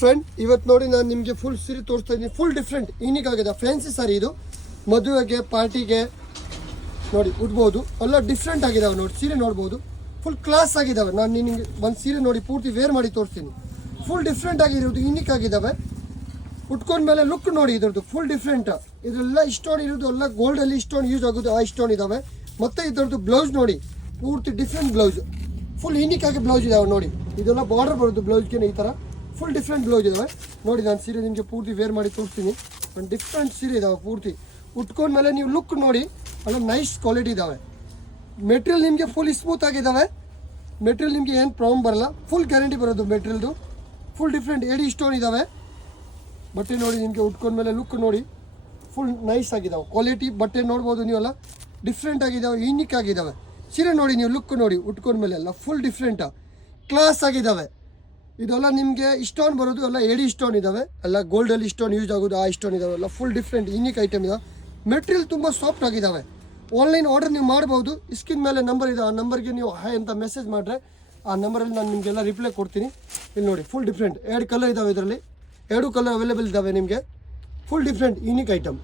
Friend ಇವತ್ತು ನೋಡಿ ನಾನು ನಿಮಗೆ ಫುಲ್ ಸೀರೆ ತೋರಿಸ್ತಾ ಇದ್ದೀನಿ. ಫುಲ್ ಡಿಫ್ರೆಂಟ್ ಯೂನಿಕ್ ಆಗಿದೆ. ಫ್ಯಾನ್ಸಿ ಸಾರಿ ಇದು. ಮದುವೆಗೆ ಪಾರ್ಟಿಗೆ ನೋಡಿ ಉಡ್ಬೋದು. ಎಲ್ಲ ಡಿಫ್ರೆಂಟ್ ಆಗಿದಾವೆ ನೋಡಿ. ಸೀರೆ ನೋಡ್ಬೋದು, ಫುಲ್ ಕ್ಲಾಸ್ ಆಗಿದ್ದಾವೆ. ನಾನು ನಿನಗೆ ಒಂದು ಸೀರೆ ನೋಡಿ ಪೂರ್ತಿ ವೇರ್ ಮಾಡಿ ತೋರಿಸ್ತೀನಿ. ಫುಲ್ ಡಿಫ್ರೆಂಟ್ ಆಗಿರೋದು, ಯೂನಿಕ್ ಆಗಿದ್ದಾವೆ. ಉಟ್ಕೊಂಡ್ಮೇಲೆ ಲುಕ್ ನೋಡಿ ಇದ್ರದ್ದು ಫುಲ್ ಡಿಫ್ರೆಂಟ್. ಇದೆಲ್ಲ ಸ್ಟೋನ್ ಇರೋದು ಎಲ್ಲ ಗೋಲ್ಡಲ್ಲಿ ಸ್ಟೋನ್ ಯೂಸ್ ಆಗೋದು, ಆ ಸ್ಟೋನ್ ಇದ್ದಾವೆ. ಮತ್ತು ಇದರದ್ದು ಬ್ಲೌಸ್ ನೋಡಿ ಪೂರ್ತಿ ಡಿಫ್ರೆಂಟ್ ಬ್ಲೌಸ್, ಫುಲ್ ಯೂನಿಕ್ ಆಗಿ ಬ್ಲೌಸ್ ಇದಾವೆ ನೋಡಿ. ಇದೆಲ್ಲ ಬಾರ್ಡರ್ ಬರೋದು ಬ್ಲೌಸ್ಗೆ ಈ ಥರ ಫುಲ್ ಡಿಫ್ರೆಂಟ್ ಬ್ಲೌಸ್ ಇದಾವೆ ನೋಡಿ. ನಾನು ಸೀರೆ ನಿಮಗೆ ಪೂರ್ತಿ ವೇರ್ ಮಾಡಿ ತೋರಿಸ್ತೀನಿ. ಒಂದು ಡಿಫ್ರೆಂಟ್ ಸೀರೆ ಇದಾವೆ ಪೂರ್ತಿ. ಉಟ್ಕೊಂಡ್ಮೇಲೆ ನೀವು ಲುಕ್ ನೋಡಿ, ಎಲ್ಲ ನೈಸ್ ಕ್ವಾಲಿಟಿ ಇದಾವೆ. ಮೆಟೀರಿಯಲ್ ನಿಮಗೆ ಫುಲ್ ಸ್ಮೂತ್ ಆಗಿದ್ದಾವೆ. ಮೆಟೀರಿಯಲ್ ನಿಮಗೆ ಏನು ಪ್ರಾಬ್ಲಮ್ ಬರಲ್ಲ, ಫುಲ್ ಗ್ಯಾರಂಟಿ ಬರೋದು ಮೆಟೀರಿಯಲ್ದು. ಫುಲ್ ಡಿಫ್ರೆಂಟ್ ಏಡಿ ಸ್ಟೋನ್ ಇದ್ದಾವೆ. ಬಟ್ಟೆ ನೋಡಿ ನಿಮಗೆ ಉಟ್ಕೊಂಡ್ಮೇಲೆ ಲುಕ್ ನೋಡಿ ಫುಲ್ ನೈಸ್ ಆಗಿದ್ದಾವೆ. ಕ್ವಾಲಿಟಿ ಬಟ್ಟೆ ನೋಡ್ಬೋದು ನೀವೆಲ್ಲ, ಡಿಫ್ರೆಂಟ್ ಆಗಿದ್ದಾವೆ, ಯೂನಿಕ್ ಆಗಿದ್ದಾವೆ. ಸೀರೆ ನೋಡಿ ನೀವು ಲುಕ್ ನೋಡಿ ಉಟ್ಕೊಂಡ್ಮೇಲೆ ಎಲ್ಲ ಫುಲ್ ಡಿಫ್ರೆಂಟ್ ಕ್ಲಾಸ್ ಆಗಿದ್ದಾವೆ. ಇದೆಲ್ಲ ನಿಮಗೆ ಸ್ಟೋನ್ ಬರೋದು ಎಲ್ಲ ಏಡಿ ಸ್ಟೋನ್ ಇದ್ದಾವೆ. ಎಲ್ಲ ಗೋಲ್ಡಲ್ಲಿ ಸ್ಟೋನ್ ಯೂಸ್ ಆಗೋದು, ಆ ಸ್ಟೋನ್ ಇದ್ದಾವೆ. ಎಲ್ಲ ಫುಲ್ ಡಿಫ್ರೆಂಟ್ ಯೂನಿಕ್ ಐಟಮ್ ಇದಾವೆ. ಮೆಟೀರಿಯಲ್ ತುಂಬ ಸಾಫ್ಟ್ ಆಗಿದ್ದಾವೆ. ಆನ್ಲೈನ್ ಆರ್ಡರ್ ನೀವು ಮಾಡ್ಬೋದು. ಸ್ಕ್ರೀನ್ ಮೇಲೆ ನಂಬರ್ ಇದೆ, ಆ ನಂಬರ್ಗೆ ನೀವು ಹಾಯ್ ಅಂತ ಮೆಸೇಜ್ ಮಾಡಿದ್ರೆ ಆ ನಂಬರಲ್ಲಿ ನಾನು ನಿಮಗೆಲ್ಲ ರಿಪ್ಲೈ ಕೊಡ್ತೀನಿ. ಇಲ್ಲಿ ನೋಡಿ ಫುಲ್ ಡಿಫ್ರೆಂಟ್ 2 ಕಲರ್ ಇದ್ದಾವೆ. ಇದರಲ್ಲಿ 2 ಕಲರ್ ಅವೈಲೇಬಲ್ ಇದ್ದಾವೆ ನಿಮಗೆ. Full different unique item.